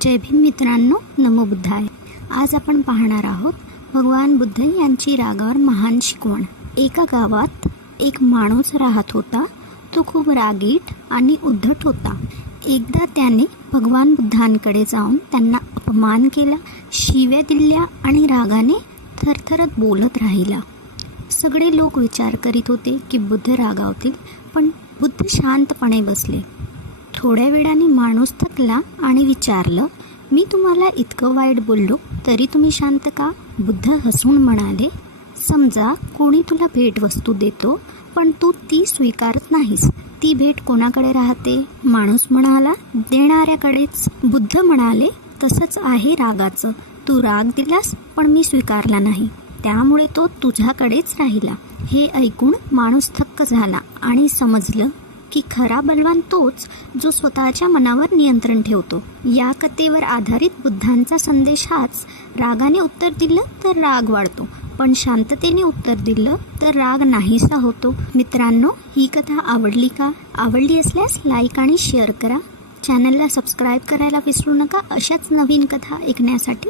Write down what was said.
जय भीम मित्रांनो नमो बुद्धाय. आज आपण पाहणार आहोत भगवान बुद्ध यांची रागावर महान शिकवण. एका गावात एक माणूस राहत होता. तो खूप रागीट आणि उद्धट होता. एकदा त्याने भगवान बुद्धांकडे जाऊन त्यांना अपमान केला शिव्या दिल्या आणि रागाने थरथरत बोलत राहिला. सगळे लोक विचार करीत होते की बुद्ध रागावतील पण बुद्ध शांतपणे बसले. थोड्या वेळाने माणूस थकला आणि विचारलं मी तुम्हाला इतकं वाईट बोललो तरी तुम्ही शांत का? बुद्ध हसून म्हणाले समजा कोणी तुला भेटवस्तू देतो पण तू ती स्वीकारत नाहीस. ती भेट कोणाकडे राहते? माणूस म्हणाला देणाऱ्याकडेच. बुद्ध म्हणाले तसंच आहे रागाचं. तू राग दिलास पण मी स्वीकारला नाही. त्यामुळे तो तुझ्याकडेच राहिला. हे ऐकून माणूस थक्क झाला आणि समजलं की खरा बलवान तोच जो स्वतःच्या मनावर नियंत्रण ठेवतो. या कथेवर आधारित बुद्धांचा संदेश हाच रागाने उत्तर दिलं तर राग वाढतो पण शांततेने उत्तर दिलं तर राग नाहीसा होतो. मित्रांनो ही कथा आवडली का? आवडली असल्यास लाईक आणि शेअर करा. चॅनलला सबस्क्राईब करायला विसरू नका. अशाच नवीन कथा ऐकण्यासाठी